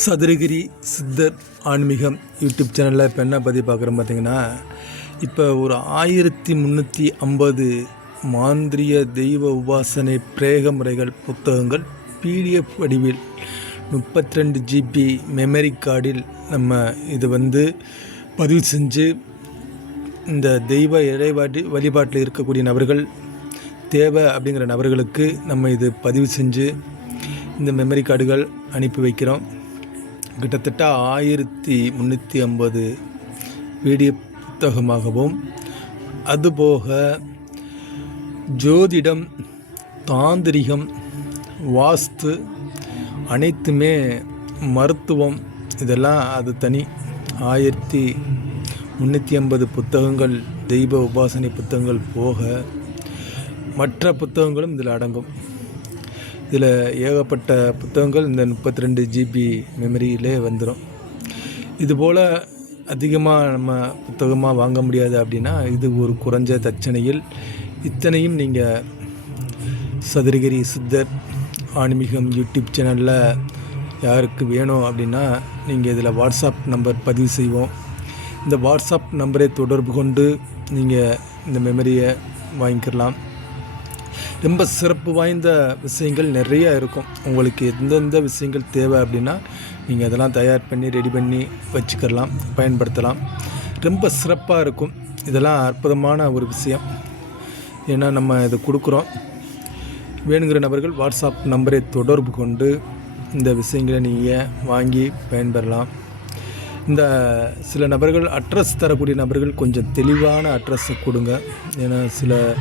சதுரகிரி சித்தர் ஆன்மீகம் யூடியூப் சேனலில் இப்போ என்ன பதிவு பார்க்குறோம் பார்த்தீங்கன்னா இப்போ ஒரு ஆயிரத்தி முந்நூற்றி ஐம்பது மாந்திரிய தெய்வ உபாசனை பிரேக முறைகள் புத்தகங்கள் பிடிஎஃப் வடிவில் முப்பத்தி ரெண்டு ஜிபி மெமரி கார்டில் நம்ம இது வந்து பதிவு செஞ்சு இந்த தெய்வ இறைவாட்டி வழிபாட்டில் இருக்கக்கூடிய நபர்கள் தேவை அப்படிங்கிற நபர்களுக்கு நம்ம இது பதிவு செஞ்சு இந்த மெமரி கார்டுகள் அனுப்பி வைக்கிறோம். கிட்டத்தட்ட ஆயிரத்தி முந்நூற்றி ஐம்பது பிடிஎஃப் புத்தகமாகவும் அதுபோக ஜோதிடம் தாந்திரிகம் வாஸ்து அனைத்துமே மருத்துவம் இதெல்லாம் அது தனி. ஆயிரத்தி முந்நூற்றி ஐம்பது புத்தகங்கள் தெய்வ உபாசனை புத்தகங்கள் போக மற்ற புத்தகங்களும் இதில் அடங்கும். இதில் ஏகப்பட்ட புத்தகங்கள் இந்த முப்பத்தி ரெண்டு ஜிபி மெமரியிலே வந்துடும் இதுபோல் அதிகமாக நம்ம புத்தகமாக வாங்க முடியாது அப்படின்னா இது ஒரு குறைஞ்ச தட்சணையில் இத்தனையும் நீங்கள் சதுரகிரி சித்தர் ஆன்மீகம் யூடியூப் சேனலில் யாருக்கு வேணும் அப்படின்னா நீங்கள் இதில் வாட்ஸ்அப் நம்பர் பதிவு செய்வோம். இந்த வாட்ஸ்அப் நம்பரை தொடர்பு கொண்டு நீங்கள் இந்த மெமரியை வாங்கிக்கலாம். ரொம்ப சிறப்பு வாய்ந்த விஷயங்கள் நிறைய இருக்கும். உங்களுக்கு எந்தெந்த விஷயங்கள் தேவை அப்படின்னா நீங்கள் அதெல்லாம் தயார் பண்ணி ரெடி பண்ணி வச்சுக்கலாம் பயன்படுத்தலாம். ரொம்ப சிறப்பாக இருக்கும். இதெல்லாம் அற்புதமான ஒரு விஷயம். ஏன்னா நம்ம இதை கொடுக்குறோம். வேணுங்கிற நபர்கள் வாட்ஸ்அப் நம்பரை தொடர்பு கொண்டு இந்த விஷயங்களை நீங்கள் வாங்கி பயன்பெறலாம். இந்த சில நபர்கள் அட்ரஸ் தரக்கூடிய நபர்கள் கொஞ்சம் தெளிவான அட்ரஸை கொடுங்க. ஏன்னா சில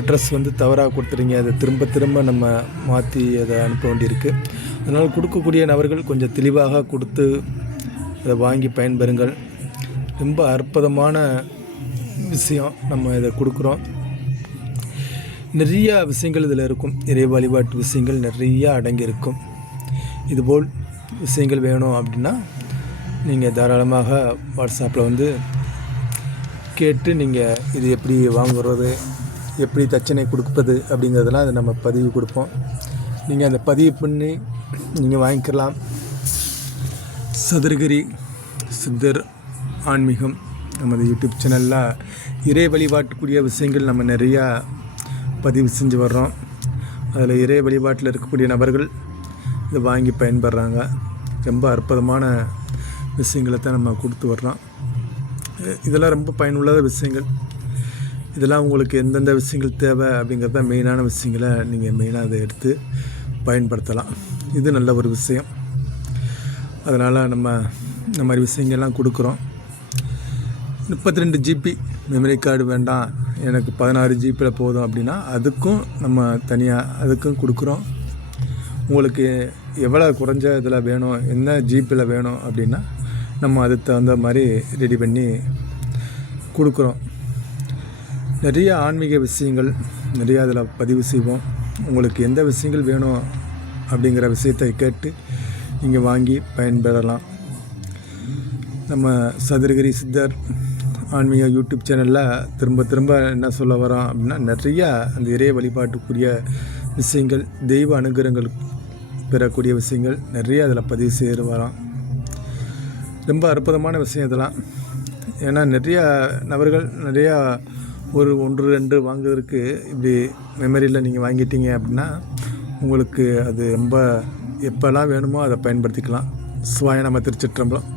அட்ரஸ் வந்து தவறாக கொடுத்துறீங்க. அதை திரும்ப திரும்ப நம்ம மாற்றி அதை அனுப்ப வேண்டியிருக்கு. அதனால் கொடுக்கக்கூடிய நபர்கள் கொஞ்சம் தெளிவாக கொடுத்து அதை வாங்கி பயன்பெறுங்கள். ரொம்ப அற்புதமான விஷயம் நம்ம இதை கொடுக்குறோம். நிறையா விஷயங்கள் இதில் இருக்கும். இறை வழிபாட்டு விஷயங்கள் நிறையா அடங்கியிருக்கும். இதுபோல் விஷயங்கள் வேணும் அப்படின்னா நீங்கள் தாராளமாக வாட்ஸ்அப்பில் வந்து கேட்டு நீங்கள் இது எப்படி வாங்குறது எப்படி தட்சணை கொடுப்பது அப்படிங்கிறதெல்லாம் அதை நம்ம பதிவு கொடுப்போம். நீங்கள் அந்த பதிவு பண்ணி நீங்கள் வாங்கிக்கலாம். சதுரகிரி சித்தர் ஆன்மீகம் நமது யூடியூப் சேனலில் இறை வழிபாட்டுக்குரிய விஷயங்கள் நம்ம நிறையா பதிவு செஞ்சு வர்றோம். அதில் இறை வழிபாட்டில் இருக்கக்கூடிய நபர்கள் இதை வாங்கி பயன்படுறாங்க. ரொம்ப அற்புதமான விஷயங்களை தான் நம்ம கொடுத்து வர்றோம். இதெல்லாம் ரொம்ப பயனுள்ள விஷயங்கள். இதெல்லாம் உங்களுக்கு எந்தெந்த விஷயங்கள் தேவை அப்படிங்கிறத மெயினான விஷயங்களை நீங்கள் மெயினாக அதை எடுத்து பயன்படுத்தலாம். இது நல்ல ஒரு விஷயம். அதனால் நம்ம இந்த மாதிரி விஷயங்கள்லாம் கொடுக்குறோம். முப்பத்தி ரெண்டு ஜிபி மெமரி கார்டு வேண்டாம். எனக்கு பதினாறு ஜிபியில் போதும் அப்படின்னா அதுக்கும் நம்ம தனியாக அதுக்கும் கொடுக்குறோம். உங்களுக்கு எவ்வளோ குறைஞ்ச இதில் வேணும் என்ன ஜிபியில் வேணும் அப்படின்னா நம்ம அதுக்கு தகுந்த மாதிரி ரெடி பண்ணி கொடுக்குறோம். நிறைய ஆன்மீக விஷயங்கள் நிறையா அதில் பதிவு செய்வோம். உங்களுக்கு எந்த விஷயங்கள் வேணும் அப்படிங்கிற விஷயத்தை கேட்டு நீங்கள் வாங்கி பயன்பெறலாம். நம்ம சதுரகிரி சித்தர் ஆன்மீக யூடியூப் சேனலில் திரும்ப திரும்ப என்ன சொல்ல வரோம் அப்படின்னா நிறையா அந்த இறைய வழிபாட்டுக்குரிய விஷயங்கள் தெய்வ அனுகிரகங்கள் பெறக்கூடிய விஷயங்கள் நிறைய அதில் பதிவு செய்து வரோம் ரொம்ப அற்புதமான விஷயம் இதெல்லாம். ஏன்னா நிறையா நபர்கள் நிறையா ஒரு ஒன்று ரெண்டு வாங்குவதற்கு இப்படி மெமரியில் நீங்கள் வாங்கிட்டீங்க அப்படின்னா உங்களுக்கு அது ரொம்ப எப்போல்லாம் வேணுமோ அதை பயன்படுத்திக்கலாம். சுவாய நம்ம திருச்சிற்றம்பலம்.